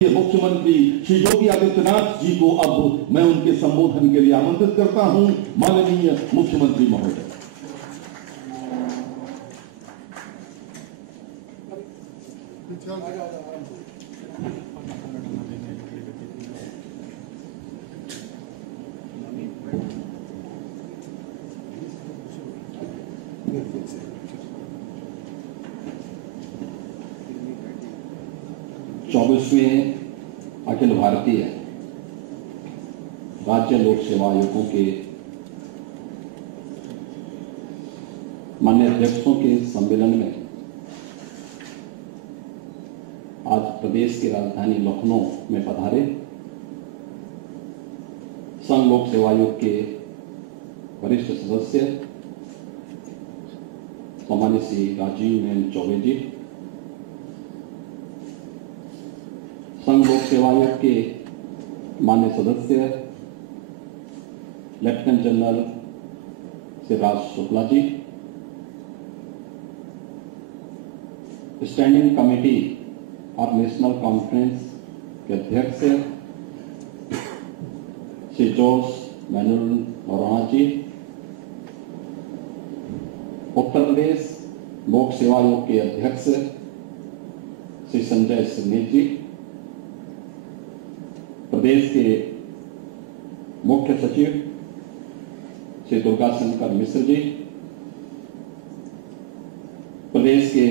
मुख्यमंत्री श्री योगी आदित्यनाथ जी को अब मैं उनके संबोधन के लिए आमंत्रित करता हूं। माननीय मुख्यमंत्री महोदय। चौबीसवें अखिल भारतीय राज्य लोक सेवा आयोगों के माननीय अध्यक्षों के सम्मेलन में आज प्रदेश की राजधानी लखनऊ में पधारे संघ लोक सेवा आयोग के वरिष्ठ सदस्य सामान्य श्री राजीव नयन चौबे जी, संघ लोक सेवा आयोग के माननीय सदस्य lieutenant general Shri Raj Shukla ji, standing committee of national conference के अध्यक्ष श्री जॉर्ज मैनुअल नोराना जी, उत्तर प्रदेश लोक सेवा आयोग के अध्यक्ष श्री संजय सिंह जी, प्रदेश के मुख्य सचिव श्री दुर्गा शंकर मिश्र जी, प्रदेश के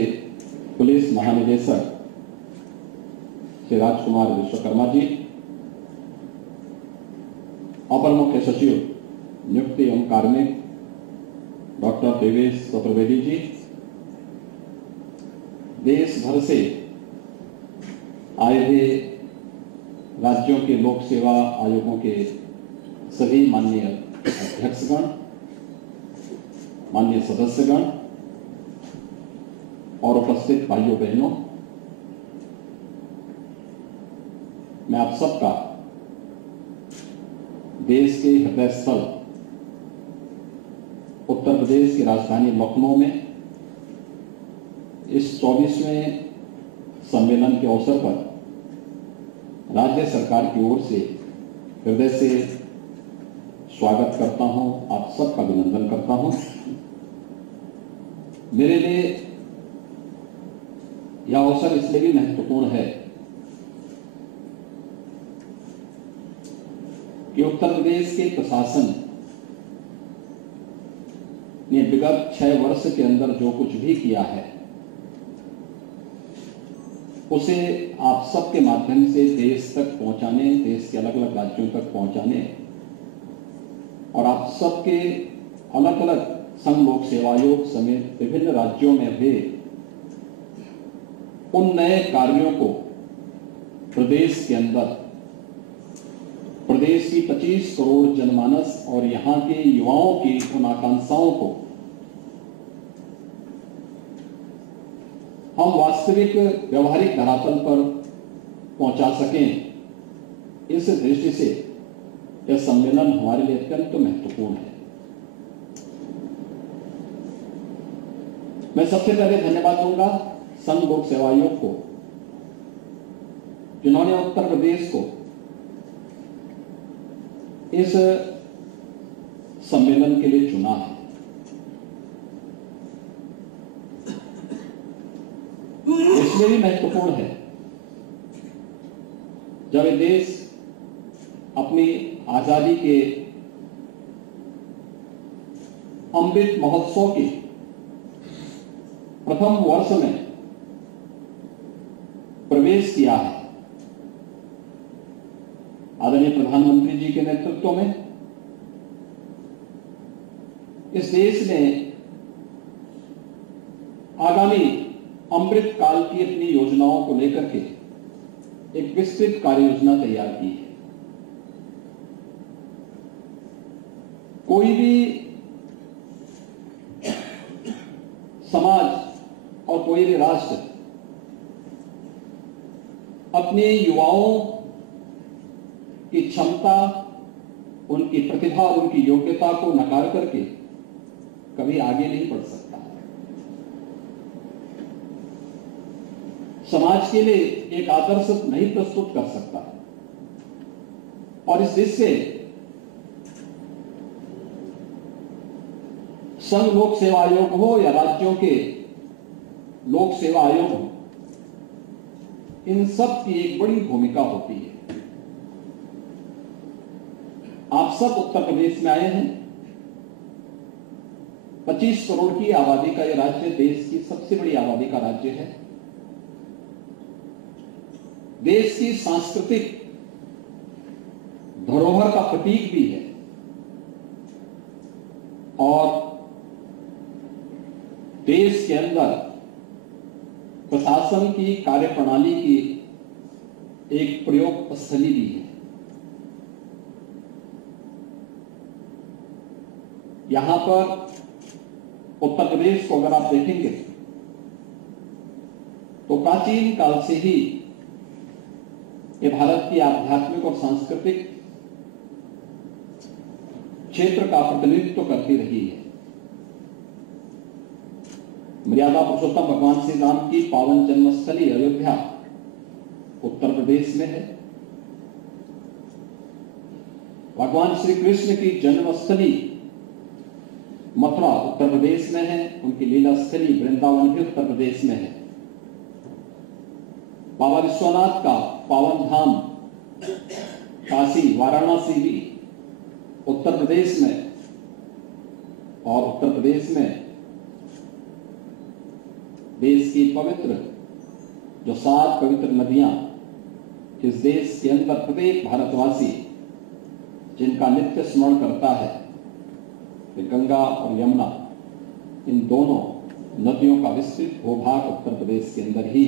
पुलिस महानिदेशक श्री राजकुमार विश्वकर्मा जी, अपर मुख्य सचिव नियुक्ति एवं कार्मिक डॉक्टर देवेश चतुर्वेदी जी, देश भर से आए हुए राज्यों के लोक सेवा आयोगों के सभी माननीय अध्यक्षगण, माननीय सदस्यगण और उपस्थित भाइयों बहनों, मैं आप सबका देश के हृदय स्थल उत्तर प्रदेश की राजधानी लखनऊ में इस 24वें सम्मेलन के अवसर पर राज्य सरकार की ओर से हृदय से स्वागत करता हूं, आप सबका अभिनंदन करता हूं। मेरे लिए यह अवसर इसलिए भी महत्वपूर्ण है कि उत्तर प्रदेश के प्रशासन ने विगत 6 वर्ष के अंदर जो कुछ भी किया है उसे आप सबके माध्यम से देश तक पहुंचाने, देश के अलग अलग राज्यों तक पहुंचाने और आप सबके अलग अलग संघ लोक सेवा आयोग समेत विभिन्न राज्यों में भी उन नए कार्यों को प्रदेश के अंदर प्रदेश की 25 करोड़ जनमानस और यहां के युवाओं की उन आकांक्षाओं को हम वास्तविक व्यवहारिक धरातल पर पहुंचा सकें, इस दृष्टि से यह सम्मेलन हमारे लिए अत्यंत महत्वपूर्ण है। मैं सबसे पहले धन्यवाद दूंगा संघ लोक सेवा आयोग को, जिन्होंने उत्तर प्रदेश को इस सम्मेलन के लिए चुना है। इसलिए भी महत्वपूर्ण है जब ये देश अपनी आजादी के अमृत महोत्सव के प्रथम वर्ष में प्रवेश किया है। आदरणीय प्रधानमंत्री जी के नेतृत्व में इस देश ने आगामी अमृत काल की अपनी योजनाओं को लेकर के एक विस्तृत कार्य योजना तैयार की है। कोई भी समाज और कोई भी राष्ट्र अपने युवाओं की क्षमता, उनकी प्रतिभा और उनकी योग्यता को नकार करके कभी आगे नहीं बढ़ सकता। समाज के लिए एक आदर्श नहीं प्रस्तुत कर सकता। और इस दृष्टि से संघ लोक सेवा आयोग हो या राज्यों के लोक सेवा आयोग हो, इन सब की एक बड़ी भूमिका होती है। आप सब उत्तर प्रदेश में आए हैं। 25 करोड़ की आबादी का यह राज्य देश की सबसे बड़ी आबादी का राज्य है। देश की सांस्कृतिक धरोहर का प्रतीक भी है और देश के अंदर प्रशासन की कार्यप्रणाली की एक प्रयोग स्थली भी है। यहां पर उत्तर प्रदेश को अगर आप देखेंगे तो प्राचीन काल से ही ये भारत की आध्यात्मिक और सांस्कृतिक क्षेत्र का प्रतिनिधित्व करती रही है। मर्यादा पुरुषोत्तम भगवान श्री राम की पावन जन्मस्थली अयोध्या उत्तर प्रदेश में है। भगवान श्री कृष्ण की जन्मस्थली मथुरा उत्तर प्रदेश में है। उनकी लीला स्थली वृंदावन भी उत्तर प्रदेश में है। बाबा विश्वनाथ का पावन धाम काशी वाराणसी भी उत्तर प्रदेश में, और उत्तर प्रदेश में देश की पवित्र जो 7 पवित्र नदियां इस देश के अंदर प्रत्येक भारतवासी जिनका नित्य स्मरण करता है, गंगा और यमुना, इन दोनों नदियों का विस्तृत भूभाग उत्तर प्रदेश के अंदर ही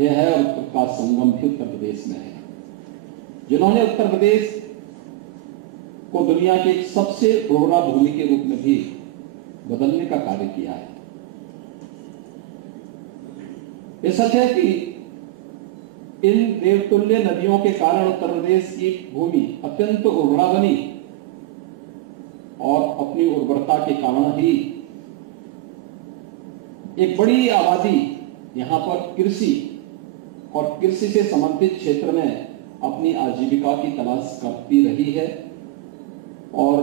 यह है और उत्तर का संगम भी उत्तर प्रदेश में है। जिन्होंने उत्तर प्रदेश को दुनिया के एक सबसे प्रोग्रा भूमि के रूप में भी बदलने का कार्य किया है। यह सच है कि इन देवतुल्य नदियों के कारण उत्तर प्रदेश की भूमि अत्यंत उर्वरा बनी और अपनी उर्वरता के कारण ही एक बड़ी आबादी यहां पर कृषि और कृषि से संबंधित क्षेत्र में अपनी आजीविका की तलाश करती रही है और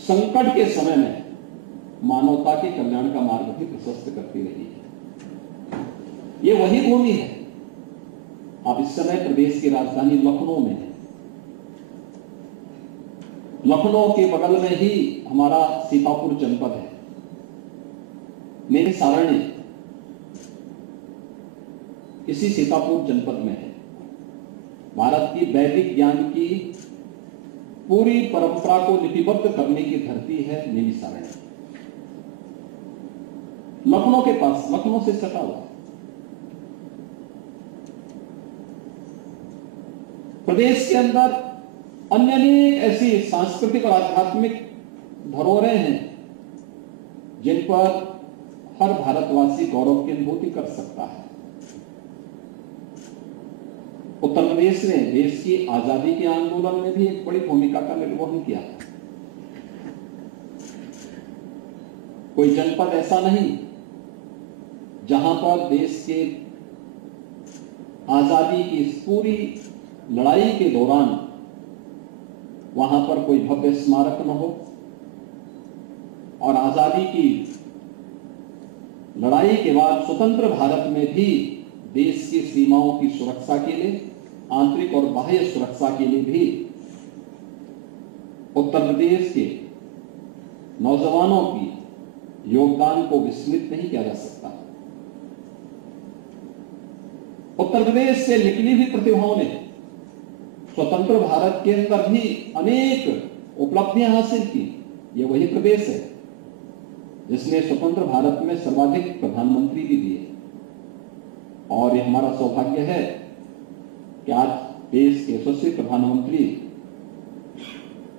संकट के समय में मानवता के कल्याण का मार्ग भी प्रशस्त करती रही है। ये वही भूमि है। आप इस समय प्रदेश की राजधानी लखनऊ में है। लखनऊ के बगल में ही हमारा सीतापुर जनपद है। मेरी सारणी इसी सीतापुर जनपद में है। भारत की वैदिक ज्ञान की पूरी परंपरा को लिपिबद्ध करने की धरती है मेरी सारणी। लखनऊ के पास, लखनऊ से सटा हुआ प्रदेश के अंदर अन्य अनेक ऐसी सांस्कृतिक और आध्यात्मिक धरोहरें हैं जिन पर हर भारतवासी गौरव की अनुभूति कर सकता है। उत्तर प्रदेश ने देश की आजादी के आंदोलन में भी एक बड़ी भूमिका का निर्वहन किया। कोई जनपद ऐसा नहीं जहां पर देश के आजादी की इस पूरी लड़ाई के दौरान वहां पर कोई भव्य स्मारक न हो और आजादी की लड़ाई के बाद स्वतंत्र भारत में भी देश की सीमाओं की सुरक्षा के लिए, आंतरिक और बाह्य सुरक्षा के लिए भी उत्तर प्रदेश के नौजवानों की योगदान को विस्मृत नहीं किया जा सकता। उत्तर प्रदेश से निकली हुई प्रतिभाओं ने स्वतंत्र भारत के अंदर भी अनेक उपलब्धियां हासिल की। यह वही प्रदेश है जिसने स्वतंत्र भारत में सर्वाधिक प्रधानमंत्री भी दिए और यह हमारा सौभाग्य है कि आज देश के यशस्वी प्रधानमंत्री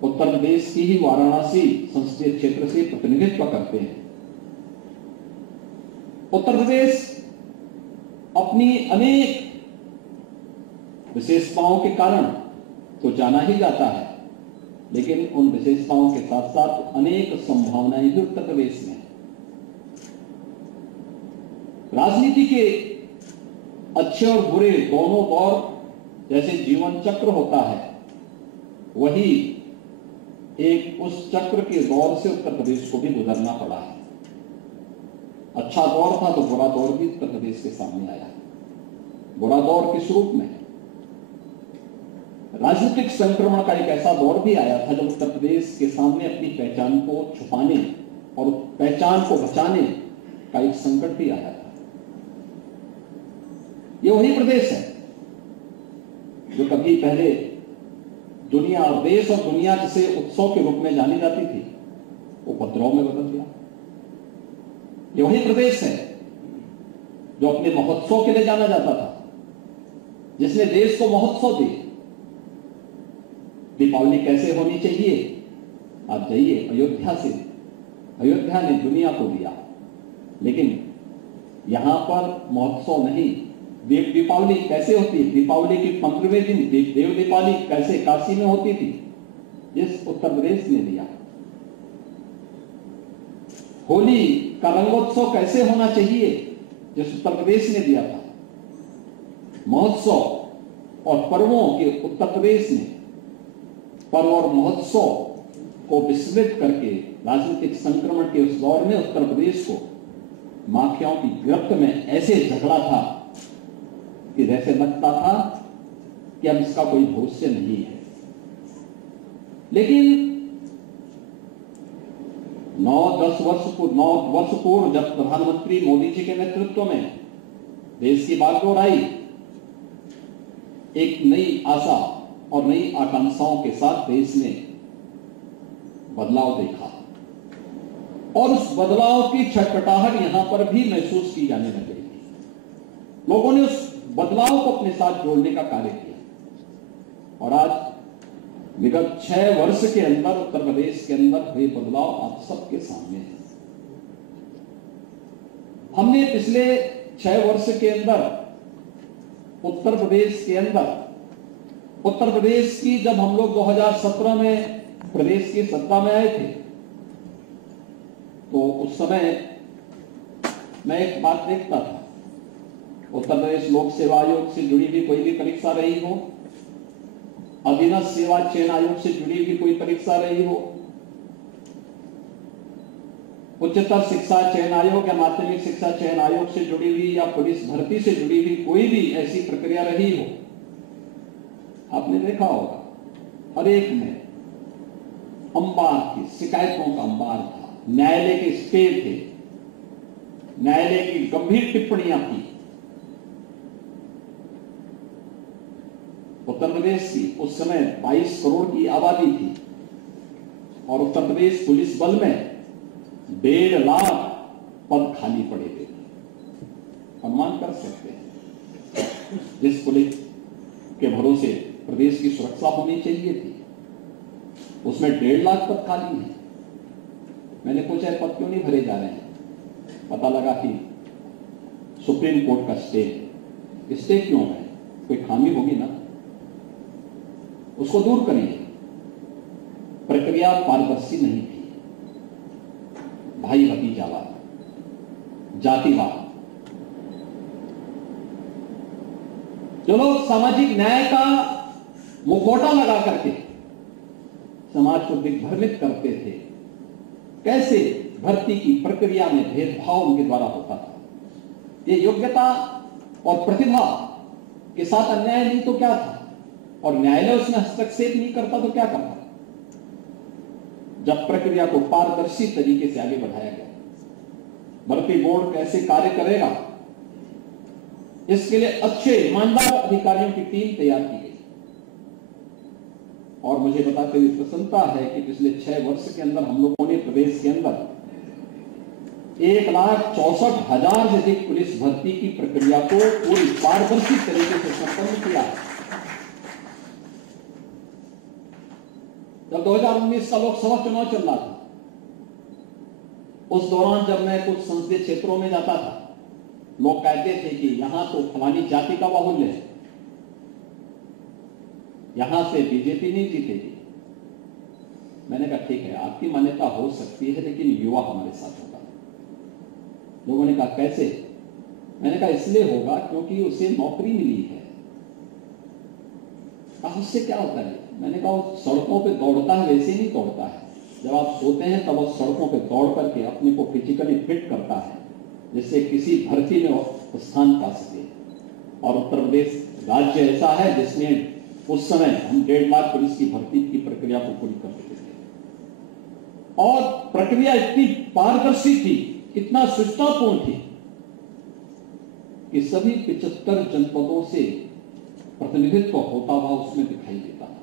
उत्तर प्रदेश की ही वाराणसी संसदीय क्षेत्र से प्रतिनिधित्व करते हैं। उत्तर प्रदेश अपनी अनेक विशेषताओं के कारण तो जाना ही जाता है, लेकिन उन विशेषताओं के साथ साथ अनेक संभावनाएं भी उत्तर प्रदेश में। राजनीति के अच्छे और बुरे दोनों दौर जैसे जीवन चक्र होता है, वही एक उस चक्र के दौर से उत्तर प्रदेश को भी गुजरना पड़ा है। अच्छा दौर था तो बुरा दौर भी उत्तर प्रदेश के सामने आया। बुरा दौर किस रूप में? राजनीतिक संक्रमण का एक ऐसा दौर भी आया था जब उत्तर प्रदेश के सामने अपनी पहचान को छुपाने और पहचान को बचाने का एक संकट भी आया था। ये वही प्रदेश है जो कभी पहले दुनिया और देश और दुनिया जिसे उत्सव के रूप में जानी जाती थी, वो उपद्रव में बदल गया। ये वही प्रदेश है जो अपने महोत्सव के लिए जाना जाता था, जिसने देश को महोत्सव दिए। दीपावली कैसे होनी चाहिए? आप जाइए अयोध्या से, अयोध्या ने दुनिया को दिया, लेकिन यहां पर महोत्सव नहीं। दीपावली कैसे होती है? दीपावली की 15वें दिन देव दीपावली कैसे काशी में होती थी, जिस उत्तर प्रदेश ने दिया। होली का रंगोत्सव कैसे होना चाहिए, जिस उत्तर प्रदेश ने दिया था। महोत्सव और पर्वों के उत्तर प्रदेश ने पर्व और महोत्सव को विस्मृत करके राजनीतिक संक्रमण के उस दौर में उत्तर प्रदेश को माफियाओं की गिरफ्त में ऐसे झगड़ा था कि जैसे लगता था कि अब इसका कोई भविष्य नहीं है। लेकिन 9 वर्ष पूर्व जब प्रधानमंत्री मोदी जी के नेतृत्व में देश की बागडोर आई, एक नई आशा और नई आकांक्षाओं के साथ देश ने बदलाव देखा और उस बदलाव की छटपटाहट यहां पर भी महसूस की जाने लगी। लोगों ने उस बदलाव को अपने साथ जोड़ने का कार्य किया और आज विगत 6 वर्ष के अंदर उत्तर प्रदेश के अंदर हुए बदलाव आप सबके सामने है। हमने पिछले 6 वर्ष के अंदर उत्तर प्रदेश के अंदर उत्तर प्रदेश की जब हम लोग 2017 में प्रदेश की सत्ता में आए थे तो उस समय मैं एक बात देखता था, उत्तर प्रदेश लोक सेवा आयोग से जुड़ी हुई कोई भी परीक्षा रही हो, अधीनस्थ सेवा चयन आयोग से जुड़ी हुई कोई परीक्षा रही हो, उच्चतर शिक्षा चयन आयोग या माध्यमिक शिक्षा चयन आयोग से जुड़ी हुई या पुलिस भर्ती से जुड़ी हुई कोई भी ऐसी प्रक्रिया रही हो, आपने देखा होगा हर एक में अंबार थी, शिकायतों का अंबार था, न्यायालय के स्टे थे, न्यायालय की गंभीर टिप्पणियां थी। उत्तर प्रदेश की उस समय 22 करोड़ की आबादी थी और उत्तर प्रदेश पुलिस बल में 1.5 लाख पद खाली पड़े थे। अनुमान कर सकते हैं जिस पुलिस के भरोसे प्रदेश की सुरक्षा होनी चाहिए थी, उसमें 1.5 लाख पद खाली हैं। मैंने पूछा पद क्यों नहीं भरे जा रहे हैं? पता लगा कि सुप्रीम कोर्ट का स्टे है। स्टे क्यों है? कोई खामी होगी ना, उसको दूर करिए। प्रक्रिया पारदर्शी नहीं थी, भाई भतीजावाद, जातिवाद। जो लोग सामाजिक न्याय का मुखौटा लगा करके समाज को दिग्भ्रमित करते थे, कैसे भर्ती की प्रक्रिया में भेदभाव उनके द्वारा होता था। ये योग्यता और प्रतिभा के साथ अन्याय नहीं तो क्या था, और न्यायालय उसमें हस्तक्षेप नहीं करता तो क्या करता। जब प्रक्रिया को पारदर्शी तरीके से आगे बढ़ाया गया, भर्ती बोर्ड कैसे कार्य करेगा, इसके लिए अच्छे ईमानदार अधिकारियों की टीम तैयार की गई। और मुझे बताते हुए प्रसन्नता है कि पिछले 6 वर्ष के अंदर हम लोगों ने प्रदेश के अंदर 1,64,000 से अधिक पुलिस भर्ती की प्रक्रिया को पूरी पारदर्शी तरीके से संपन्न किया। जब 2019 का लोकसभा चुनाव चल रहा था, उस दौरान जब मैं कुछ संसदीय क्षेत्रों में जाता था, लोग कहते थे कि यहां तो फलानी जाति का बाहुल्य है, यहां से बीजेपी नहीं जीतेगी। मैंने कहा ठीक है, आपकी मान्यता हो सकती है, लेकिन युवा हमारे साथ होगा। लोगों ने कहा कैसे? मैंने कहा इसलिए होगा क्योंकि उसे नौकरी मिली है। कहा उससे क्या होता है? मैंने कहा वो सड़कों पे दौड़ता है, वैसे नहीं दौड़ता है। जब आप सोते हैं तब वो सड़कों पे दौड़ करके अपने को फिजिकली फिट करता है, जिससे किसी भर्ती में वो स्थान पा सके। और उत्तर प्रदेश राज्य ऐसा है जिसमें उस समय हम 1.5 लाख पुलिस की भर्ती की प्रक्रिया को पूरी कर चुके थे और प्रक्रिया इतनी पारदर्शी थी, इतना सुविधापूर्ण थी कि सभी 75 जनपदों से प्रतिनिधित्व होता हुआ उसमें दिखाई देता था।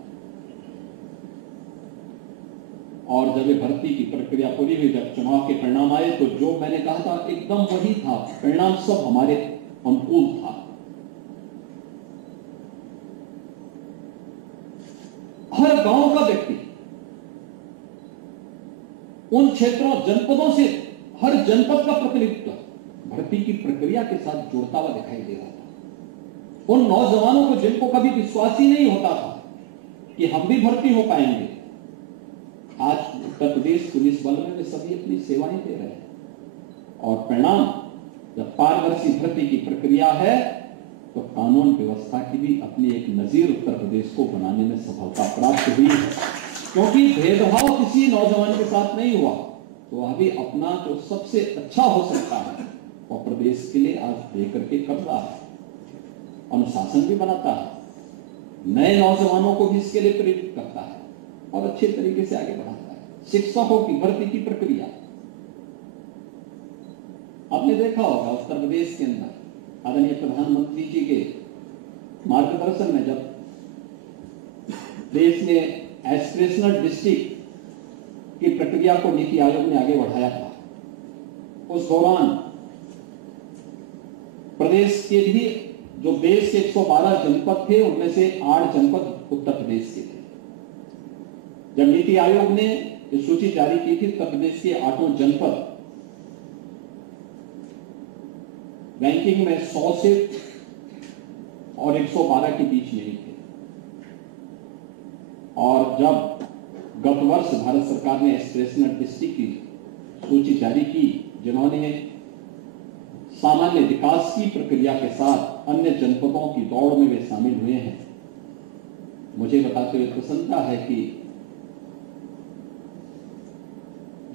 और जब ये भर्ती की प्रक्रिया पूरी हुई, जब चुनाव के परिणाम आए, तो जो मैंने कहा था एकदम वही था। परिणाम सब हमारे अनुकूल था। हर गांव का व्यक्ति उन क्षेत्रों जनपदों से, हर जनपद का प्रतिनिधित्व भर्ती की प्रक्रिया के साथ जुड़ता हुआ दिखाई दे रहा था। उन नौजवानों को जिनको कभी विश्वास ही नहीं होता था कि हम भी भर्ती हो पाएंगे, आज उत्तर प्रदेश पुलिस बल में वे सभी अपनी सेवाएं दे रहे हैं। और परिणाम, जब पारदर्शी भर्ती की प्रक्रिया है तो कानून व्यवस्था की भी अपनी एक नजीर उत्तर प्रदेश को बनाने में सफलता प्राप्त हुई है। क्योंकि भेदभाव किसी नौजवान के साथ नहीं हुआ, तो वह भी अपना जो सबसे अच्छा हो सकता है वह प्रदेश के लिए आज दे करके कर रहा है। अनुशासन भी बनाता है, नए नौजवानों को भी इसके लिए प्रेरित करता है और अच्छे तरीके से आगे बढ़ाता है। शिक्षकों की भर्ती की प्रक्रिया आपने देखा होगा उत्तर प्रदेश के अंदर आदरणीय प्रधानमंत्री जी के मार्गदर्शन में जब देश ने एस्पिरेशनल डिस्ट्रिक्ट की प्रक्रिया को नीति आयोग ने आगे बढ़ाया था, उस दौरान प्रदेश के भी जो देश के 112 जनपद थे उनमें से 8 जनपद उत्तर प्रदेश के थे। जब नीति आयोग ने ये सूची जारी की थी, उत्तर प्रदेश के 8 जनपद रैंकिंग में 100 से और 112 के बीच में ही थे। और जब गत वर्ष भारत सरकार ने एस्पिरेशनल डिस्ट्रिक्ट की सूची जारी की, जिन्होंने सामान्य विकास की प्रक्रिया के साथ अन्य जनपदों की दौड़ में वे शामिल हुए हैं, मुझे बताते हुए प्रसन्नता है कि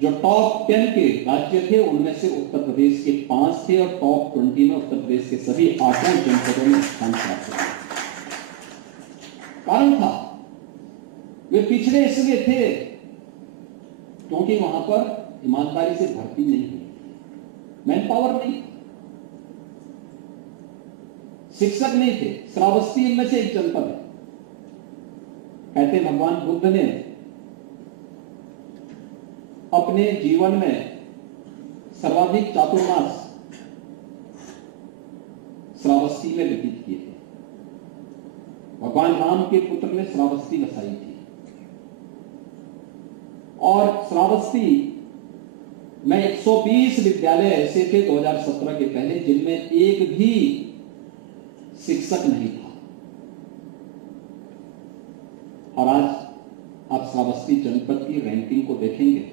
जो टॉप 10 के राज्य थे उनमें से उत्तर प्रदेश के 5 थे और टॉप 20 में उत्तर प्रदेश के सभी 8 जनपदों में स्थान प्राप्त हुआ। कारण था, वे पिछड़े इसलिए थे क्योंकि वहां पर ईमानदारी से भर्ती नहीं हुई, मैन पावर नहीं, शिक्षक नहीं थे। श्रावस्ती इनमें से एक जनपद है। कहते भगवान बुद्ध ने अपने जीवन में सर्वाधिक चातुर्मास श्रावस्ती में व्यतीत किए थे। भगवान राम के पुत्र ने श्रावस्ती बसाई थी और श्रावस्ती में 120 विद्यालय ऐसे थे 2017 के पहले जिनमें एक भी शिक्षक नहीं था। और आज आप श्रावस्ती जनपद की रैंकिंग को देखेंगे,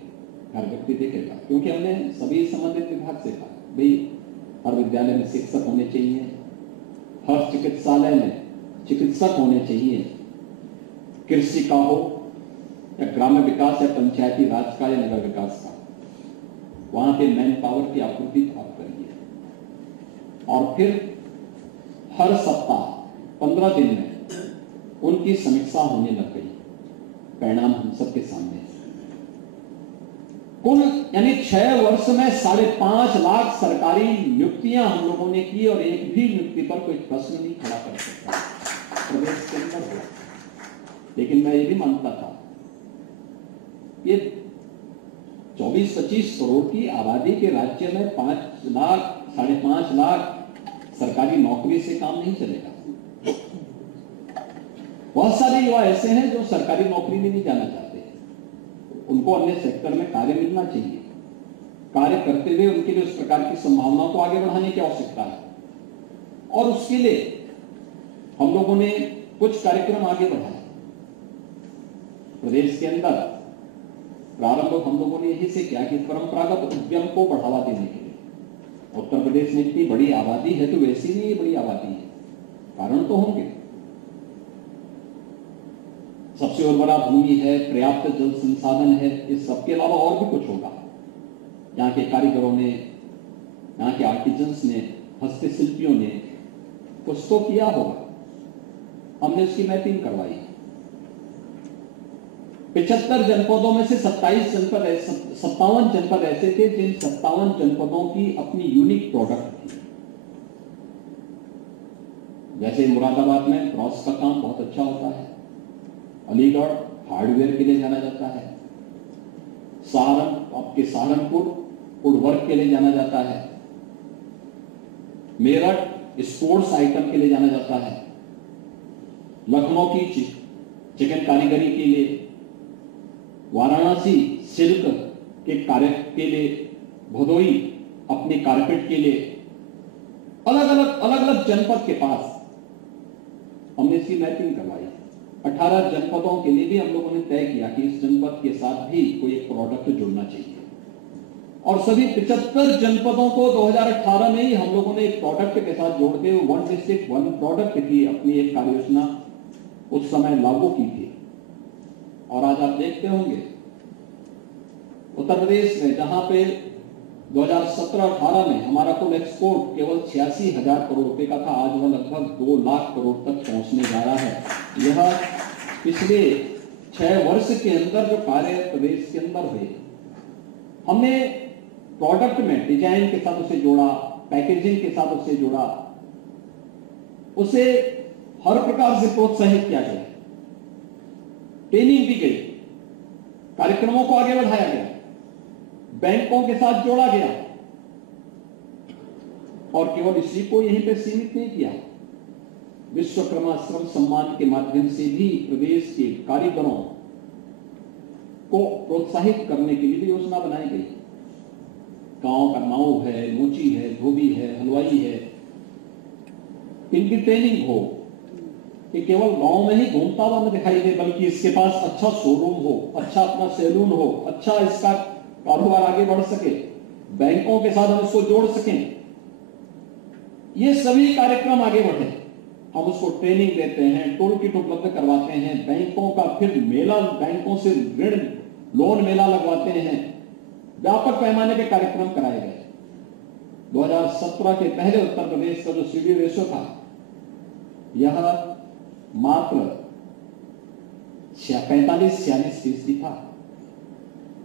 हर व्यक्ति देखेगा, क्योंकि हमने सभी संबंधित विभाग से कहा भाई हर विद्यालय में शिक्षक होने चाहिए, हर चिकित्सालय में चिकित्सक होने चाहिए, कृषि का हो या ग्राम्य विकास या पंचायती राज का या नगर विकास का, वहां पे मैन पावर की आपूर्ति आप करिए। और फिर हर सप्ताह 15 दिन में उनकी समीक्षा होने लग गई। परिणाम हम सबके सामने है। कुल यानी 6 वर्ष में 5.5 लाख सरकारी नियुक्तियां हम लोगों ने की और एक भी नियुक्ति पर कोई प्रश्न नहीं खड़ा कर सकता प्रदेश के अंदर हुआ। लेकिन मैं ये भी मानता था ये 24-25 करोड़ की आबादी के राज्य में 5 लाख 5.5 लाख सरकारी नौकरी से काम नहीं चलेगा। बहुत सारे युवा ऐसे हैं जो सरकारी नौकरी में नहीं जाना चाहते, उनको अन्य सेक्टर में कार्य मिलना चाहिए। कार्य करते हुए उनके लिए उस प्रकार की संभावनाओं को आगे बढ़ाने की आवश्यकता है और उसके लिए हम लोगों ने कुछ कार्यक्रम आगे बढ़ाए। प्रदेश के अंदर प्रारंभ हम लोगों ने यही से किया कि परंपरागत उद्यम को बढ़ावा देने के लिए उत्तर प्रदेश में इतनी बड़ी आबादी है तो वैसी नहीं बड़ी आबादी है, कारण तो होंगे। सबसे और बड़ा भूमि है, पर्याप्त जल संसाधन है, इस सबके अलावा और भी कुछ होगा। यहाँ के कारीगरों ने, यहाँ के आर्टिजन्स ने, हस्तशिल्पियों ने कुछ तो किया होगा, हमने उसकी मैपिंग करवाई। 75 जनपदों में से 57 जनपद ऐसे थे जिन 57 जनपदों की अपनी यूनिक प्रोडक्ट थी। जैसे मुरादाबाद में ब्रॉस का काम बहुत अच्छा होता है, अलीगढ़ हार्डवेयर के लिए जाना जाता है, सहारनपुर वुडवर्क के लिए जाना जाता है, मेरठ स्पोर्ट्स आइटम के लिए जाना जाता है, लखनऊ की चिकन कारीगरी के लिए, वाराणसी सिल्क के कार्य के लिए, भदोई अपने कारपेट के लिए, अलग अलग जनपद के पास हमने इसकी मैपिंग करवाई। 18 जनपदों के लिए भी हम लोगों ने तय किया कि इस जनपद के साथ भी कोई एक प्रोडक्ट जुड़ना चाहिए, और सभी 75 जनपदों को 2018 में ही हम लोगों ने एक प्रोडक्ट के साथ जोड़ते हुए 1 डिस्ट्रिक्ट 1 प्रोडक्ट की अपनी एक कार्य योजना उस समय लागू की थी। और आज आप देखते होंगे उत्तर प्रदेश में, जहां पे 2017-18 में हमारा कुल एक्सपोर्ट केवल 86,000 करोड़ रुपए का था, आज वह लगभग 2 लाख करोड़ तक पहुंचने जा रहा है। यह पिछले 6 वर्ष के अंदर जो कार्य प्रदेश के अंदर हुए, हमने प्रोडक्ट में डिजाइन के साथ उसे जोड़ा, पैकेजिंग के साथ उसे जोड़ा, उसे हर प्रकार से प्रोत्साहित किया गया, ट्रेनिंग दी गई, कार्यक्रमों को आगे बढ़ाया गया, बैंकों के साथ जोड़ा गया, और केवल इसी को यहीं पे सीमित नहीं किया। विश्वकर्मा श्रम सम्मान के माध्यम से भी प्रदेश के कारीगरों को प्रोत्साहित करने के लिए भी योजना बनाई गई। गांव का नाव है, मोची है, धोबी है, हलवाई है, इनकी ट्रेनिंग हो कि केवल गांव में ही घूमता हुआ न दिखाई दे, बल्कि इसके पास अच्छा शोरूम हो, अच्छा अपना सैलून हो, अच्छा इसका कारोबार आगे बढ़ सके, बैंकों के साथ हम इसको जोड़ सकें। ये सभी कार्यक्रम आगे बढ़े, हम उसको ट्रेनिंग देते हैं, टूल किट उपलब्ध करवाते हैं, बैंकों का फिर मेला, बैंकों से ऋण लोन मेला लगवाते हैं, व्यापक पैमाने पे कार्यक्रम कराए गए। 2017 के पहले उत्तर प्रदेश का जो सीडी रेशो था, यह मात्र 45-46% था,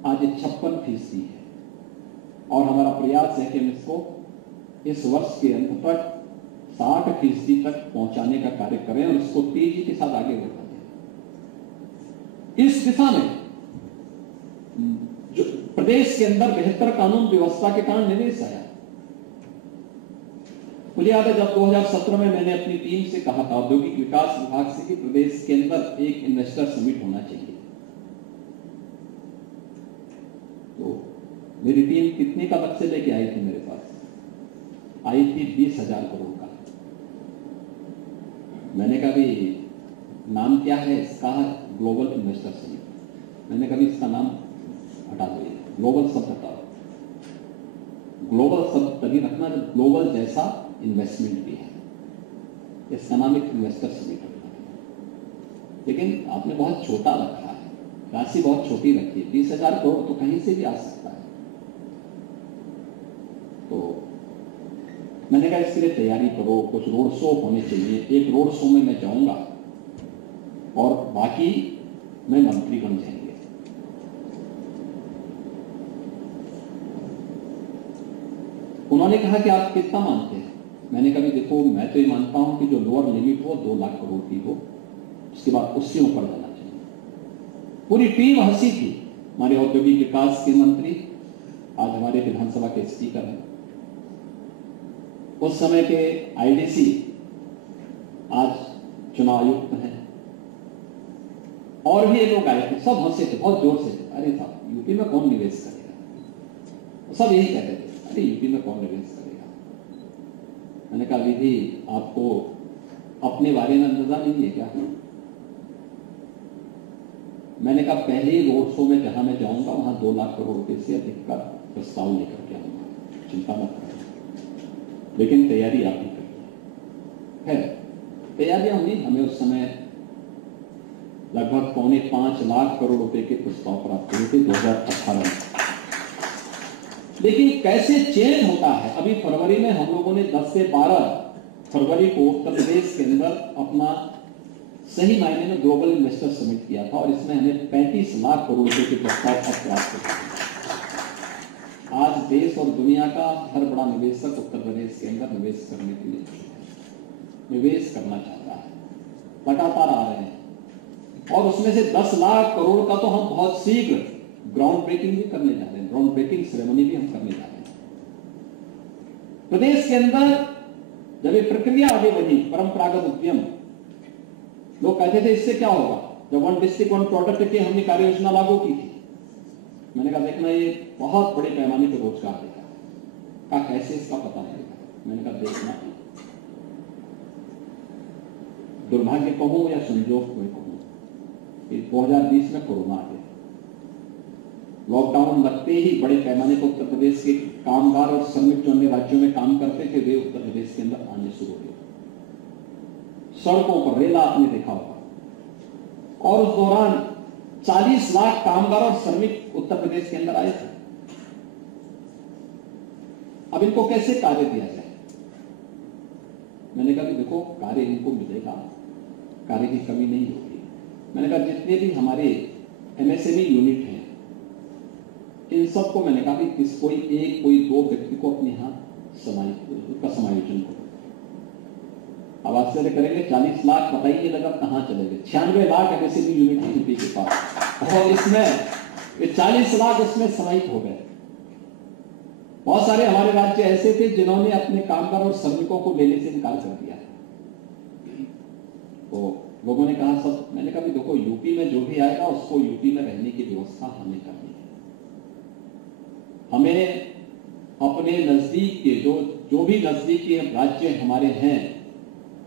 आज 56% है। और हमारा प्रयास है कि हम इसको इस वर्ष के अंत तक 60% तक पहुंचाने का कार्य करें और इसको तेजी के साथ आगे बढ़ा दें। इस दिशा में जो प्रदेश के अंदर बेहतर कानून व्यवस्था के कारण निवेश आया। मुझे याद है जब 2017 में मैंने अपनी टीम से कहा था, औद्योगिक विकास विभाग से, कि प्रदेश के अंदर एक इन्वेस्टर समिट होना चाहिए, तो मेरी टीम कितने का लक्ष्य लेके आई थी? मेरे पास आई थी 20,000 करोड़ का। मैंने कहा भी नाम क्या है इसका? Global investor summit. मैंने कहा इसका नाम हटा दो, ग्लोबल शब्द हटाओ। ग्लोबल शब्द तभी रखना जब ग्लोबल जैसा इन्वेस्टमेंट भी है। इसका नाम एक इन्वेस्टर समिट रखना है, लेकिन आपने बहुत छोटा रखा है, राशि बहुत छोटी रखी है। 20,000 करोड़ तो कहीं से भी आ सकता है। तो मैंने कहा इसके लिए तैयारी करो, कुछ रोड शो होने चाहिए। एक रोड शो में मैं जाऊंगा और बाकी में मंत्रीगण जाएंगे। उन्होंने कहा कि आप कितना मानते हैं? मैंने कहा देखो, मैं तो ये मानता हूं कि जो लोअर लिमिट हो 2 लाख करोड़ की हो, उसके बाद उससे ऊपर जाना चाहिए। पूरी टीम हंसी थी। हमारे औद्योगिक विकास के मंत्री आज हमारे विधानसभा के स्पीकर हैं, उस समय के आईडीसी आज चुनाव आयुक्त हैं, और भी लोग आए थे। सब हंसे थे, बहुत जोर से। अरे साहब, यूपी में कौन निवेश करेगा? सब यही कहते थे, अरे यूपी में कौन निवेश करेगा? मैंने कहा विधि, आपको अपने बारे में अंदाजा नहीं है क्या? मैंने कहा पहले ही रोड शो में जहां मैं जाऊंगा वहां 2 लाख करोड़ रुपए से अधिक का प्रस्ताव लेकर के आऊंगा, चिंता मत करें। लेकिन तैयारी आपने करी है। तैयारियां हुई, हमें उस समय लगभग 4.5 लाख करोड़ रुपए के प्रस्ताव प्राप्त हुए थे 2018 में। लेकिन कैसे चेंज होता है, अभी फरवरी में हम लोगों ने 10 से 12 फरवरी को उत्तर प्रदेश के अंदर अपना सही मायने में ग्लोबल इन्वेस्टर समिट किया था और इसमें हमें 35 लाख करोड़ रुपए के प्रस्ताव अब प्राप्त हुए। आज देश और दुनिया का हर बड़ा निवेशक उत्तर प्रदेश के अंदर निवेश करने के लिए निवेश करना चाहता है, लगातार आ रहे हैं और उसमें से 10 लाख करोड़ का तो हम बहुत शीघ्र ग्राउंड ब्रेकिंग भी करने जा रहे हैं, ग्राउंड ब्रेकिंग सेरेमनी भी हम करने जा रहे हैं। प्रदेश के अंदर जब ये प्रक्रिया आगे बढ़ी, परंपरागत उद्यम, लोग कहते थे इससे क्या होगा। जब 1 डिस्ट्रिक्ट 1 प्रोडक्ट की हमने कार्य योजना लागू की थी, मैंने कहा देखना ये बहुत बड़े पैमाने पर रोजगार देगा। कहा कैसे, इसका पता नहीं। मैंने कहा देखना, दुर्भाग्य कहूं या संजोग को कहूं, 2020 में कोरोना आ गया। लॉकडाउन लगते ही बड़े पैमाने पर उत्तर प्रदेश के कामगार और श्रमिक जो अन्य राज्यों में काम करते थे वे उत्तर प्रदेश के अंदर आने शुरू हो गए। सड़कों पर रेला आपने देखा होगा, और उस दौरान 40 लाख कामगार और श्रमिक उत्तर प्रदेश के अंदर आए थे। अब इनको कैसे कार्य दिया जाए। मैंने कहा कि देखो कार्य इनको मिलेगा, कार्य की कमी नहीं होगी। मैंने कहा जितने भी हमारे एमएसएमई यूनिट हैं इन सबको मैंने कहा कि कोई एक कोई दो व्यक्ति को अपने यहां समायोजन करो। अब आश्चर्य करेंगे 40 लाख बताइए लगा कहां चले गए। 96 लाख एमएसएमई यूनिट है यूपी के पास और इसमें ये 40 लाख उसमें समाहित हो गए। बहुत सारे हमारे राज्य ऐसे थे जिन्होंने अपने कामगार और श्रमिकों को लेने से इनकार कर दिया। तो लोगों ने कहा सब, मैंने कहा देखो यूपी में जो भी आएगा उसको यूपी में रहने की व्यवस्था हमें करनी है। हमें अपने नजदीक के जो भी नजदीकी राज्य हमारे हैं,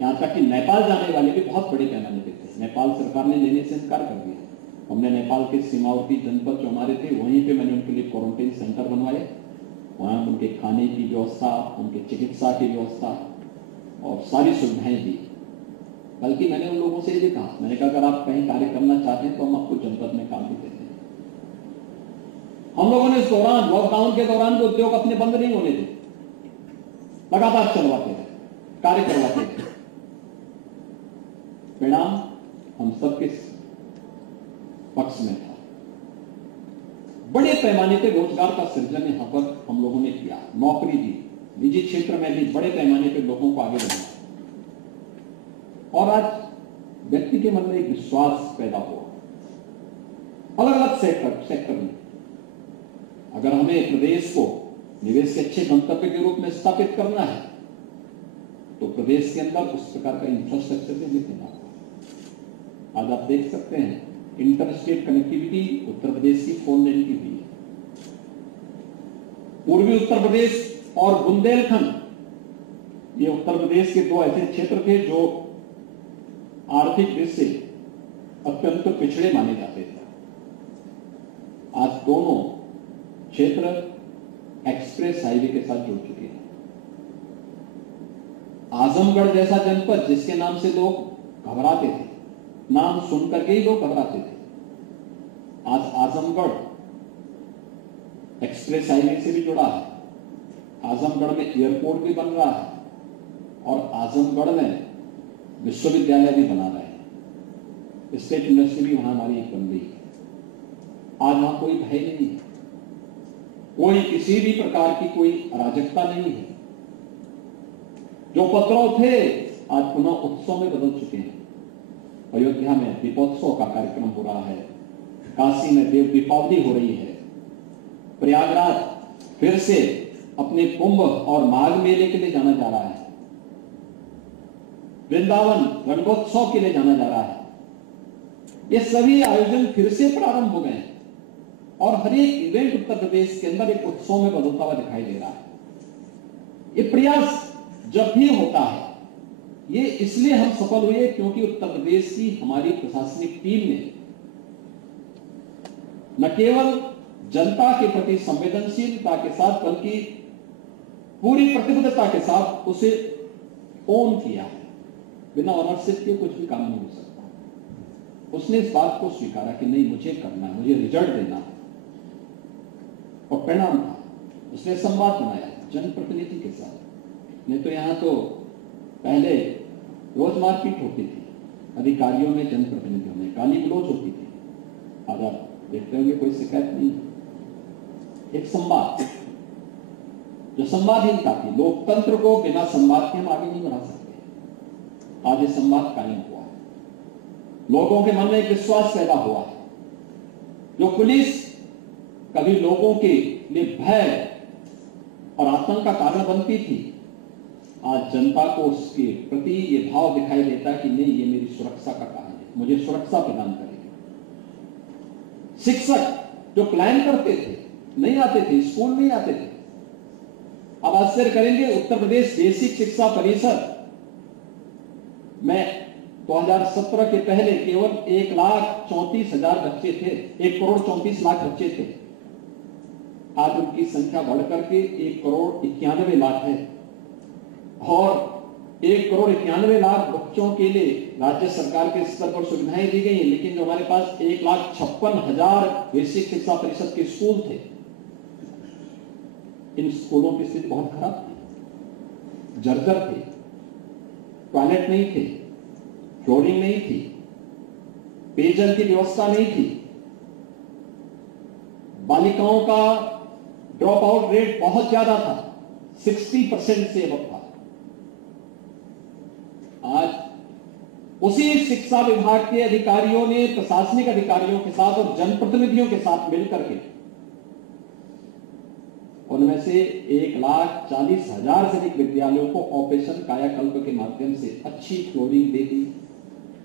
यहां तक कि नेपाल जाने वाले भी बहुत बड़े पैमाने पे थे, नेपाल सरकार ने लेने से इनकार कर दिया। हमने नेपाल के सीमावर्ती जनपद जो हमारे थे वहीं पे मैंने उनके लिए क्वारंटाइन सेंटर बनवाए, वहां उनके खाने की व्यवस्था, उनके चिकित्सा की व्यवस्था और सारी सुविधाएं दी। बल्कि मैंने उन लोगों से ये भी कहा, मैंने कहा अगर आप कहीं कार्य करना चाहते हैं तो हम आपको जनपद में काम भी देते हैं। हम लोगों ने इस दौरान, लॉकडाउन के दौरान जो उद्योग अपने बंद नहीं होने थे, लगातार चलवाते रहे, कार्य करवाते रहे। परिणाम हम सबके पक्ष में था। बड़े पैमाने पर रोजगार का सृजन यहां पर हम लोगों ने किया, नौकरी दी, निजी क्षेत्र में भी बड़े पैमाने पर लोगों को आगे बढ़ाया और आज व्यक्ति के मन में एक विश्वास पैदा हुआ। अलग अलग सेक्टर में अगर हमें प्रदेश को निवेश के अच्छे गंतव्य के रूप में स्थापित करना है तो प्रदेश के अंदर उस प्रकार का इंफ्रास्ट्रक्चर भी देना होगा। आज आप देख सकते हैं इंटरस्टेट कनेक्टिविटी उत्तर प्रदेश की 4 लेन की हुई है। पूर्वी उत्तर प्रदेश और बुंदेलखंड, ये उत्तर प्रदेश के 2 ऐसे क्षेत्र थे जो आर्थिक दृष्टि से अत्यंत पिछड़े माने जाते थे। आज दोनों क्षेत्र एक्सप्रेस हाईवे के साथ जुड़ चुके हैं। आजमगढ़ जैसा जनपद जिसके नाम से लोग घबराते थे, नाम सुनकर के ही लोग घबराते थे, आज आजमगढ़ एक्सप्रेस हाईवे से भी जुड़ा है। आजमगढ़ में एयरपोर्ट भी बन रहा है और आजमगढ़ में विश्वविद्यालय भी बना रहे हैं। स्टेट यूनिवर्सिटी भी वहां हमारी एक बन गई है। आज वहां कोई भय नहीं है, कोई किसी भी प्रकार की कोई अराजकता नहीं है। जो उपद्रव थे आज पुनः उत्सव में बदल चुके हैं। अयोध्या में दीपोत्सव का कार्यक्रम हो रहा है, काशी में देव दीपावली हो रही है, प्रयागराज फिर से अपने कुंभ और माघ मेले के लिए जाना जा रहा है, वृंदावन रंगोत्सव के लिए जाना जा रहा है। ये सभी आयोजन फिर से प्रारंभ हो गए हैं और हर एक इवेंट उत्तर प्रदेश के अंदर एक उत्सव में बदलता हुआ दिखाई दे रहा है। ये प्रयास जब भी होता है ये इसलिए हम सफल हुए क्योंकि उत्तर प्रदेश की हमारी प्रशासनिक टीम ने न केवल जनता के प्रति संवेदनशीलता के साथ बल्कि पूरी प्रतिबद्धता के साथ उसे ओन किया है। बिना ऑनरशिप के कुछ भी काम नहीं हो सकता। उसने इस बात को स्वीकारा कि नहीं, मुझे करना है, मुझे रिजल्ट देना है। और परिणाम था, उसने संवाद बनाया जनप्रतिनिधि के साथ। नहीं तो यहां तो पहले रोज मारपीट होती थी अधिकारियों में, जनप्रतिनिधियों में गाली गलौज होती थी। आज आप देखते होंगे कोई शिकायत नहीं। एक संवाद, जो संवादहीनता थी, लोकतंत्र को बिना संवाद के हम आगे नहीं बढ़ा सकते। आज ये संवाद कायम हुआ है, लोगों के मन में एक विश्वास पैदा हुआ है। जो पुलिस कभी लोगों के लिए भय और आतंक का कारण बनती थी, आज जनता को उसके प्रति ये भाव दिखाई देता है कि नहीं, ये मेरी सुरक्षा का कारण है, मुझे सुरक्षा प्रदान करेगी। शिक्षक जो प्लान करते थे, नहीं आते थे, स्कूल नहीं आते थे। अब आश्चर्य करेंगे, उत्तर प्रदेश बेसिक शिक्षा परिषद में 2017 के पहले केवल 1,34,000 बच्चे थे, 1,34,00,000 बच्चे थे। आज उनकी संख्या बढ़कर के 1,91,00,000 है। और 1,91,00,000 बच्चों के लिए राज्य सरकार के स्तर पर सुविधाएं दी गई हैं, लेकिन जो हमारे पास 1,56,000 बेसिक शिक्षा परिषद के स्कूल थे, इन स्कूलों की स्थिति बहुत खराब थी, जर्जर थे, टॉयलेट नहीं थे, फ्लोरिंग नहीं थी, पेयजल की व्यवस्था नहीं थी, बालिकाओं का ड्रॉप आउट रेट बहुत ज्यादा था, 60% से अब था। आज उसी शिक्षा विभाग के अधिकारियों ने प्रशासनिक अधिकारियों के साथ और जनप्रतिनिधियों के साथ मिलकर के उनमें से 1,40,000 से अधिक विद्यालयों को ऑपरेशन कायाकल्प के माध्यम से अच्छी फ्लोरिंग दे दी,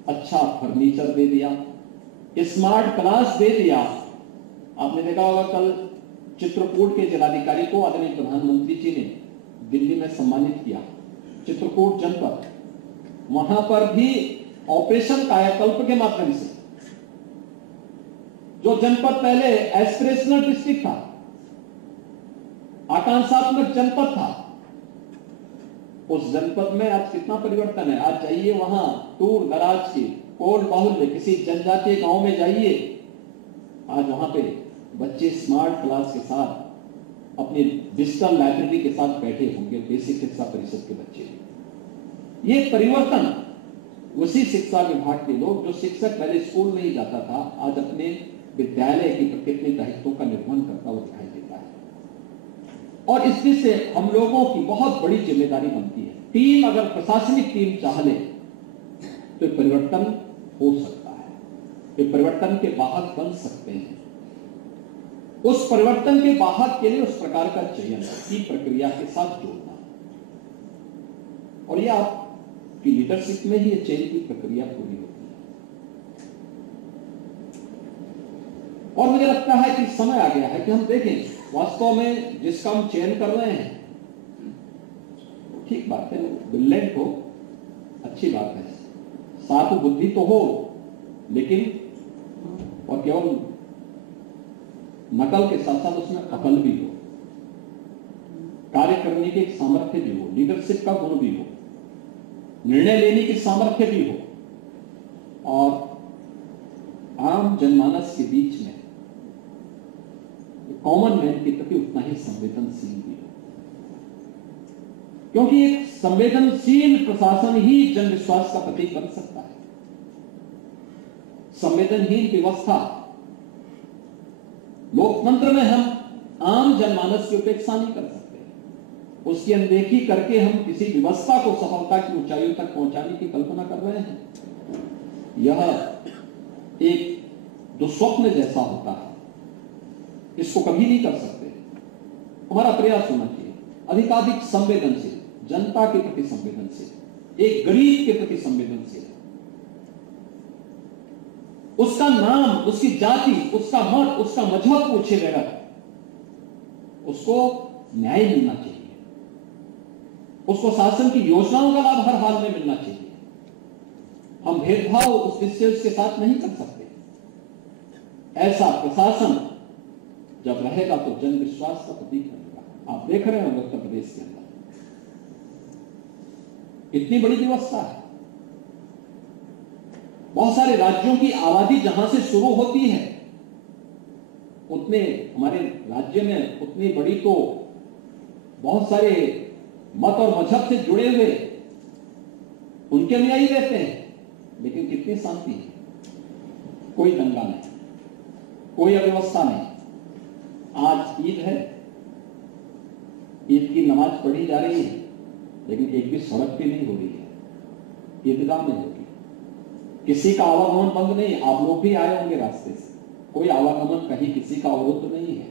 अच्छा फर्नीचर दे दिया, स्मार्ट क्लास दे दिया। आपने देखा होगा कल चित्रकूट के जिलाधिकारी को आदरणीय प्रधानमंत्री जी ने दिल्ली में सम्मानित किया, चित्रकूट जनपद। वहां पर भी ऑपरेशन कायाकल्प के माध्यम से, जो जनपद पहले एस्पिरेशनल डिस्ट्रिक्ट था, आकांक्षात्मक जनपद था, उस जनपद में आज कितना परिवर्तन है। आज जाइए वहां दूर दराज के कोल बाहुल्य किसी जनजातीय गांव में जाइए, आज वहां पे बच्चे स्मार्ट क्लास के साथ अपनी डिजिटल लाइब्रेरी के साथ बैठे होंगे, बेसिक शिक्षा परिषद के बच्चे। ये परिवर्तन उसी शिक्षा विभाग के लोग, जो शिक्षक पहले स्कूल नहीं जाता था, आज अपने विद्यालय के प्रति अपने दायित्वों का निर्वहन करता हुआ दिखाई देता है। और इसमें से हम लोगों की बहुत बड़ी जिम्मेदारी बनती है। टीम, अगर प्रशासनिक टीम चाह ले तो परिवर्तन हो सकता है, ये परिवर्तन के वाहक बन सकते हैं। उस परिवर्तन के वाहक के लिए उस प्रकार का चयन की प्रक्रिया के साथ जोड़ना, और यह आपकी लीडरशिप में ही ये चयन की प्रक्रिया पूरी होती है। और मुझे लगता है कि समय आ गया है कि हम देखें वास्तव में जिसका हम चयन कर रहे हैं, ठीक बात है, ब्रिलियंट हो, अच्छी बात है, साथ बुद्धि तो हो, लेकिन और केवल नकल के साथ साथ उसमें अकल भी हो, कार्य करने की सामर्थ्य भी हो, लीडरशिप का गुण भी हो, निर्णय लेने की सामर्थ्य भी हो, और आम जनमानस के बीच में कॉमन मैन के प्रति उतना ही संवेदनशील भी हो। क्योंकि एक संवेदनशील प्रशासन ही जन विश्वास का प्रतीक बन सकता है। संवेदनहीन व्यवस्था, लोकतंत्र में हम आम जनमानस की उपेक्षा नहीं कर सकते, उसकी अनदेखी करके हम किसी व्यवस्था को सफलता की ऊंचाइयों तक पहुंचाने की कल्पना कर रहे हैं। यह एक दुस्वप्न जैसा होता है, इसको कभी नहीं कर सकते। हमारा प्रयास होना चाहिए अधिकाधिक संवेदनशील, जनता के प्रति संवेदनशील, एक गरीब के प्रति संवेदनशील, उसका नाम, उसकी जाति, उसका मत, उसका मजहब पूछे बगैर उसको न्याय मिलना चाहिए, उसको शासन की योजनाओं का लाभ हर हाल में मिलना चाहिए। हम भेदभाव उस दृष्टि के साथ नहीं कर सकते। ऐसा प्रशासन जब रहेगा तो जन विश्वास का प्रतीक बनेगा। आप देख रहे हैं उत्तर प्रदेश के अंदर कितनी बड़ी व्यवस्था है। बहुत सारे राज्यों की आबादी जहां से शुरू होती है, उतने हमारे राज्य में उतनी बड़ी तो बहुत सारे मत और मजहब से जुड़े हुए उनके अनुयायी रहते हैं, लेकिन कितनी शांति है, कोई दंगा नहीं, कोई अव्यवस्था नहीं। आज ईद है, ईद की नमाज पढ़ी जा रही है, लेकिन एक भी सड़क पे नहीं हो रही है, ईदगाह में होगी। किसी का आवागमन बंद नहीं, आप लोग भी आए होंगे रास्ते से, कोई आवागमन कहीं किसी का अवरुद्ध नहीं है,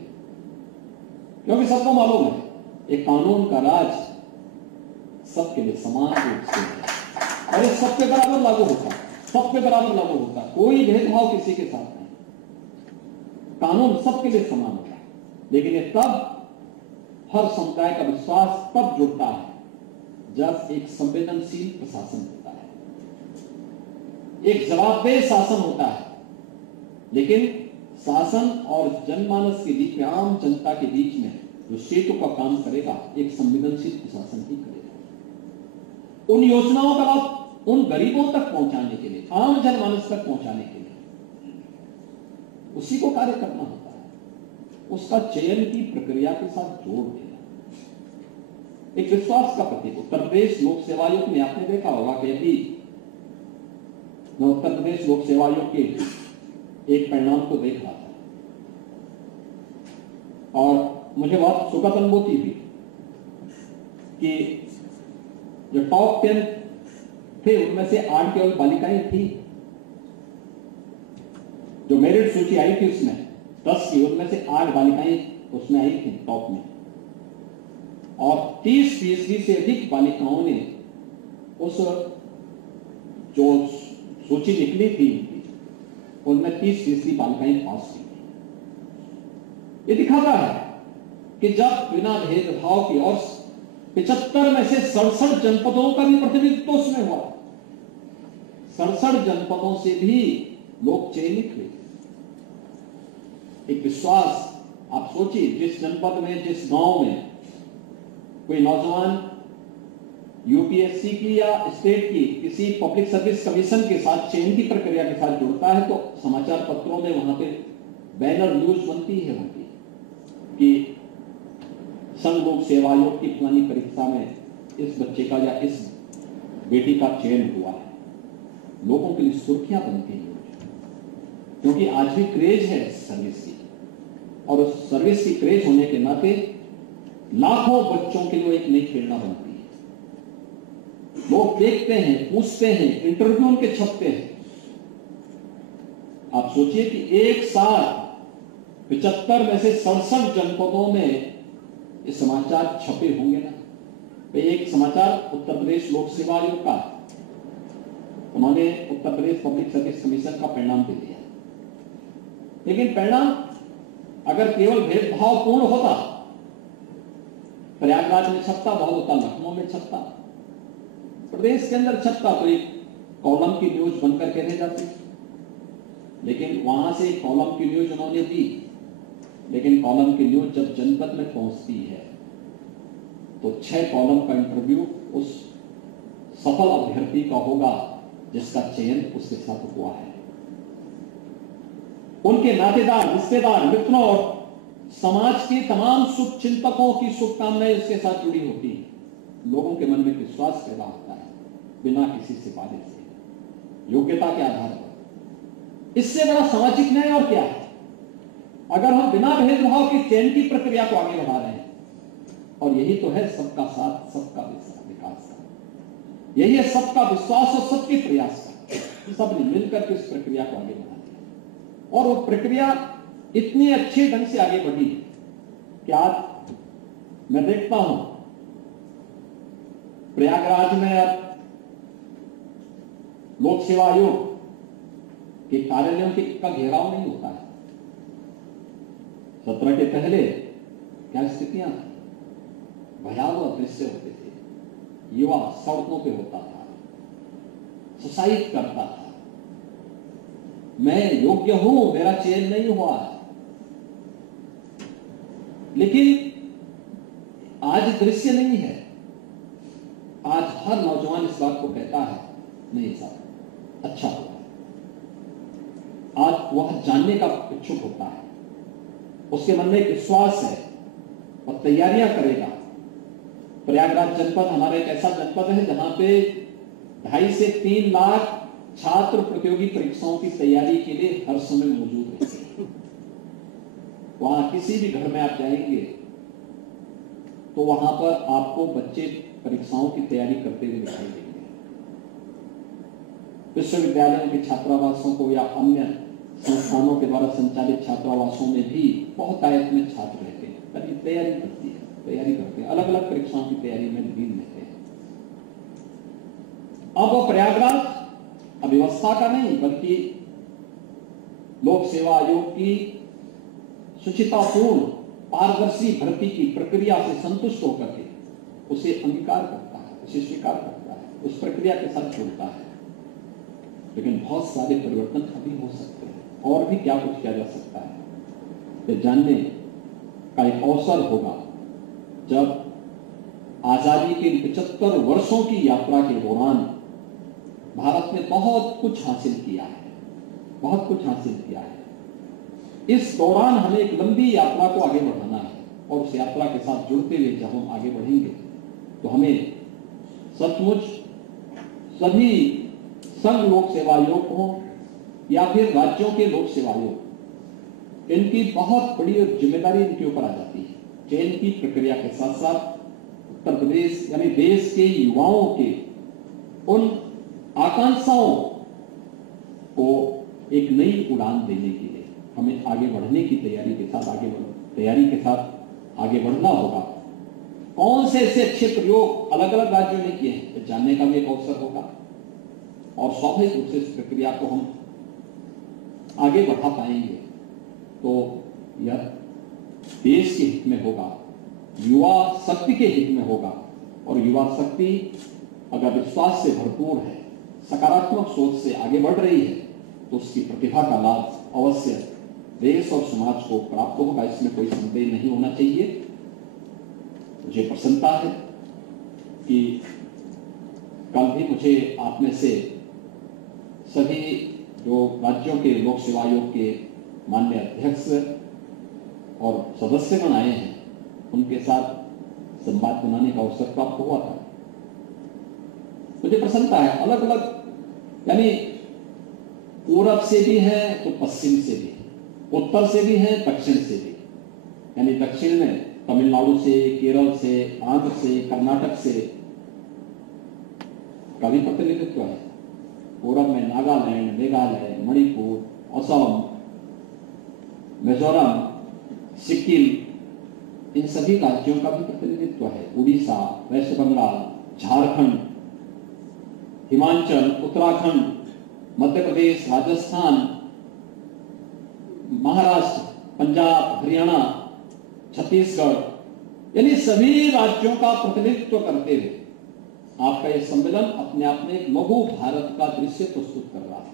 क्योंकि सबको मालूम है एक कानून का राज सबके लिए समान रूप से है और ये सब पे बराबर लागू होता है, सब पे बराबर लागू होता है, कोई भेदभाव किसी के साथ नहीं, कानून सबके लिए समान होता है। लेकिन ये तब हर समुदाय का विश्वास तब जुड़ता है जब एक संवेदनशील प्रशासन होता है, एक जवाबदेह शासन होता है। लेकिन शासन और जनमानस के बीच में, आम जनता के बीच में जो सेतु का काम करेगा, एक संवेदनशील प्रशासन ही करेगा। उन योजनाओं का लाभ उन गरीबों तक पहुंचाने के लिए, आम जनमानस तक पहुंचाने के लिए उसी को कार्य करना होता है, उसका चयन की प्रक्रिया के साथ जोड़ देना। एक विश्वास का प्रतीक उत्तर प्रदेश लोक सेवा आयोग में आपने देखा होगा कि यदि मैं उत्तर प्रदेश लोक सेवा आयोग के एक परिणाम को देख रहा था और मुझे बहुत सुखद अनुभूति हुई कि जो टॉप 10 थे उनमें से 8 केवल बालिकाएं थी। जो मेरिट सूची आई थी उसमें 10 की, उनमें से 8 बालिकाएं उसमें आई थी टॉप में, और 30% से अधिक बालिकाओं ने उस जो सूची निकली थी उनमें 30% बालिकाएं पास हुई। ये दिखाता है कि जब बिना भेदभाव की, और 75 में से 67 जनपदों का भी प्रतिनिधित्व उसमें हुआ, 67 जनपदों से भी लोग चयनित हुए। एक विश्वास, आप सोचिए जिस जनपद में, जिस गांव में कोई नौजवान यूपीएससी की या स्टेट की किसी पब्लिक सर्विस कमीशन के साथ चयन की प्रक्रिया के साथ जुड़ता है, तो समाचार पत्रों में वहां पे बैनर न्यूज बनती है उनकी कि संघ लोक सेवा आयोग की फलानी परीक्षा में इस बच्चे का या इस बेटी का चयन हुआ है। लोगों के लिए सुर्खियां बनती हैं, क्योंकि आज भी क्रेज है सर्विस की, और उस सर्विस की क्रेज होने के नाते लाखों बच्चों के लिए एक नई प्रेरणा बनती है। लोग देखते हैं, पूछते हैं, इंटरव्यू उनके छपते हैं। आप सोचिए कि एक साथ 75 में से 67 जनपदों में ये समाचार छपे होंगे ना। तो एक समाचार उत्तर प्रदेश लोक सेवा आयोग का, उन्होंने Uttar Pradesh public service commission का परिणाम दे दिया, लेकिन परिणाम अगर केवल भेदभावपूर्ण होता, प्रयागराज में छपता, बहुत होता लखनऊ में छपता, प्रदेश के अंदर छपता तो एक कॉलम की न्यूज बनकर के रह जाती। लेकिन वहां से कॉलम की न्यूज उन्होंने दी, लेकिन कॉलम की न्यूज जब जनपद में पहुंचती है तो 6 कॉलम का इंटरव्यू उस सफल अभ्यर्थी का होगा जिसका चयन उसके साथ हुआ है। उनके नातेदार, रिश्तेदार, मित्रों और समाज के तमाम शुभ चिंतकों की शुभकामनाएं उसके साथ जुड़ी होती हैं। लोगों के मन में विश्वास पैदा होता है बिना किसी सिफारिश से, योग्यता के आधार पर। इससे बड़ा सामाजिक न्याय और क्या है? अगर हम बिना भेदभाव के चयन की प्रक्रिया को आगे बढ़ा रहे हैं, और यही तो है सबका साथ सबका विकास का, यही है सबका विश्वास और सबके प्रयास का। सबने मिलकर के इस प्रक्रिया को आगे बढ़ा दिया, और वो प्रक्रिया इतनी अच्छे ढंग से आगे बढ़ी कि आज मैं देखता हूं प्रयागराज में अब लोक सेवा आयोग के कार्यालयों का घेराव नहीं होता है। 17 के पहले क्या स्थितियां थी, भयावह दृश्य होते थे। युवा सड़कों पे होता था, सुसाइड करता था, मैं योग्य हूं, मेरा चयन नहीं हुआ। लेकिन आज दृश्य नहीं है। आज हर नौजवान इस इस बात को कहता है, नहीं साहब अच्छा हुआ, आज वह जानने का इच्छुक होता है, उसके मन में एक विश्वास है और तैयारियां करेगा। प्रयागराज जनपद हमारा एक ऐसा जनपद है जहां पे 2.5 से 3 लाख छात्र प्रतियोगी परीक्षाओं की तैयारी के लिए हर समय मौजूद रहते हैं। वहां किसी भी घर में आप जाएंगे तो वहां पर आपको बच्चे परीक्षाओं की तैयारी करते हुए दिखाई देंगे। विश्वविद्यालयों के छात्रावासों को या अन्य संस्थानों के द्वारा संचालित छात्रावासों में भी बहुत आयत में छात्र रहते हैं, तभी तैयारी करते हैं, अलग अलग परीक्षाओं की तैयारी में लीन रहते हैं। अब वो प्रयागराज अव्यवस्था का नहीं बल्कि लोक सेवा आयोग की शुचितापूर्ण पारदर्शी भर्ती की प्रक्रिया से संतुष्ट होकर के उसे अंगीकार करता है, उसे स्वीकार करता है, उस प्रक्रिया के साथ जुड़ता है। लेकिन बहुत सारे परिवर्तन अभी हो सकते हैं और भी क्या कुछ किया जा सकता है, ये जानने का एक अवसर होगा जब आजादी के 75 वर्षों की यात्रा के दौरान भारत ने बहुत कुछ हासिल किया है। इस दौरान हमें एक लंबी यात्रा को आगे बढ़ाना है और उस यात्रा के साथ जुड़ते हुए जब हम आगे बढ़ेंगे तो हमें सचमुच सभी संघ लोक सेवा आयोग हो या फिर राज्यों के लोक सेवा आयोग, इनकी बहुत बड़ी जिम्मेदारी इनके ऊपर आ जाती है। चयन की प्रक्रिया के साथ साथ उत्तर प्रदेश यानी देश के युवाओं के उन आकांक्षाओं को एक नई उड़ान देने के लिए हमें आगे बढ़ने की तैयारी के साथ आगे बढ़ना होगा। कौन से ऐसे अच्छे प्रयोग अलग अलग राज्यों ने किए हैं जानने का भी एक अवसर होगा और स्वाभाविक रूप से इस प्रक्रिया को हम आगे बढ़ा पाएंगे तो यह देश के हित में होगा, युवा शक्ति के हित में होगा। और युवा शक्ति अगर विश्वास से भरपूर है, सकारात्मक सोच से आगे बढ़ रही है तो उसकी प्रतिभा का लाभ अवश्य देश और समाज को प्राप्त होगा, इसमें कोई संदेह नहीं होना चाहिए। मुझे प्रसन्नता है कि कल भी मुझे आप में से सभी जो राज्यों के लोक सेवा आयोग के माननीय अध्यक्ष और सदस्यगण आए हैं उनके साथ संवाद बनाने का अवसर प्राप्त हुआ था। मुझे प्रसन्नता है, अलग अलग यानी पूरब से भी है तो पश्चिम से भी, उत्तर से भी है दक्षिण से भी, यानी दक्षिण में तमिलनाडु से, केरल से, आंध्र से, कर्नाटक से का भी प्रतिनिधित्व है। पूरब में नागालैंड, मेघालय, मणिपुर, असम, मिजोरम, सिक्किम, इन सभी राज्यों का भी प्रतिनिधित्व है। उड़ीसा, वेस्ट बंगाल, झारखंड, हिमाचल, उत्तराखंड, मध्य प्रदेश, राजस्थान, महाराष्ट्र, पंजाब, हरियाणा, छत्तीसगढ़, यानी सभी राज्यों का प्रतिनिधित्व करते हुए आपका यह सम्मेलन अपने आप में एक लघु भारत का दृश्य प्रस्तुत कर रहा है।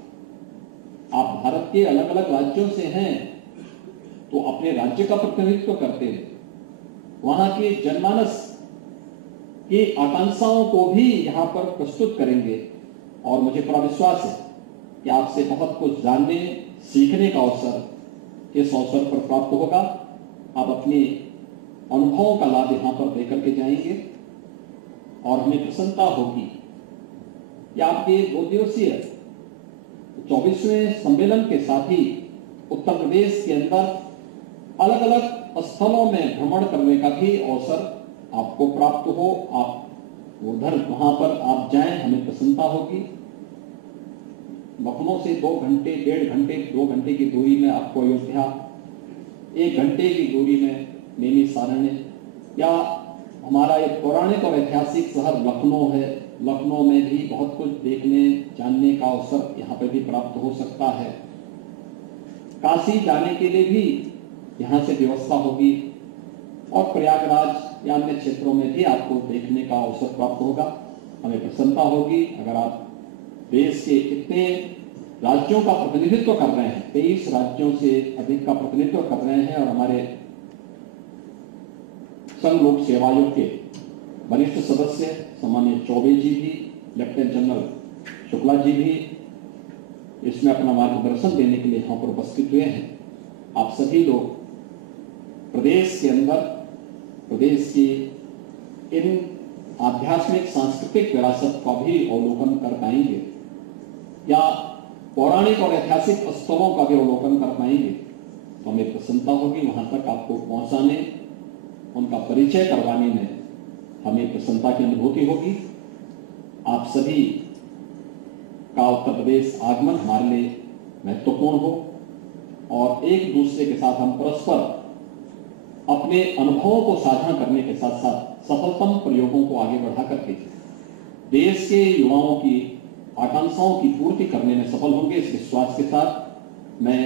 आप भारत के अलग अलग राज्यों से हैं तो अपने राज्य का प्रतिनिधित्व करते हुए वहां के जनमानस की आकांक्षाओं को भी यहां पर प्रस्तुत करेंगे। और मुझे पूरा विश्वास है कि आपसे बहुत कुछ जानने सीखने का अवसर इस अवसर पर प्राप्त होगा। आप अपने अनुभवों का लाभ यहां पर देकर के जाएंगे और हमें प्रसन्नता होगी कि आपके 2 दिवसीय 24वें सम्मेलन के साथ ही उत्तर प्रदेश के अंदर अलग अलग स्थलों में भ्रमण करने का भी अवसर आपको प्राप्त हो। आप उधर वहां पर आप जाएं, हमें प्रसन्नता होगी। लखनऊ से 2 घंटे, 1.5 घंटे, 2 घंटे की दूरी में आपको अयोध्या, 1 घंटे की दूरी में नैनी सारण्य या हमारा एक पौराणिक और ऐतिहासिक शहर लखनऊ है। लखनऊ में भी बहुत कुछ देखने जानने का अवसर यहाँ पे भी प्राप्त हो सकता है। काशी जाने के लिए भी यहाँ से व्यवस्था होगी और प्रयागराज या अन्य क्षेत्रों में भी आपको देखने का अवसर प्राप्त होगा। हमें प्रसन्नता होगी अगर आप देश के इतने राज्यों का प्रतिनिधित्व कर रहे हैं, 23 राज्यों से अधिक का प्रतिनिधित्व कर रहे हैं और हमारे संघ लोक सेवा आयोग के वरिष्ठ सदस्य सम्माननीय चौबे जी भी लेफ्टिनेंट जनरल शुक्ला जी भी इसमें अपना मार्गदर्शन देने के लिए यहाँ पर उपस्थित हुए हैं। आप सभी लोग प्रदेश के अंदर प्रदेश की इन आध्यात्मिक सांस्कृतिक विरासत का भी अवलोकन कर पाएंगे या पौराणिक और ऐतिहासिक स्थलों का भी अवलोकन कर पाएंगे तो हमें प्रसन्नता होगी। वहां तक आपको पहुंचाने, उनका परिचय करवाने में हमें प्रसन्नता की अनुभूति होगी। आप सभी का उत्तर प्रदेश आगमन हमारे लिए महत्वपूर्ण हो और एक दूसरे के साथ हम परस्पर अपने अनुभवों को साझा करने के साथ साथ सफलतम प्रयोगों को आगे बढ़ा करके देश के युवाओं की आकांक्षाओं की पूर्ति करने में सफल होंगे। इस विश्वास के साथ मैं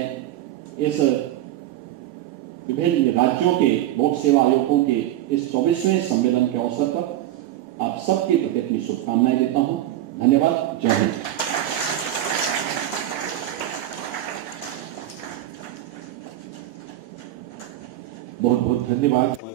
इस विभिन्न राज्यों के लोक सेवा आयोगों के इस 24वें सम्मेलन के अवसर पर आप सबके प्रति अपनी शुभकामनाएं देता हूं। धन्यवाद। जय हिंद। बहुत बहुत धन्यवाद।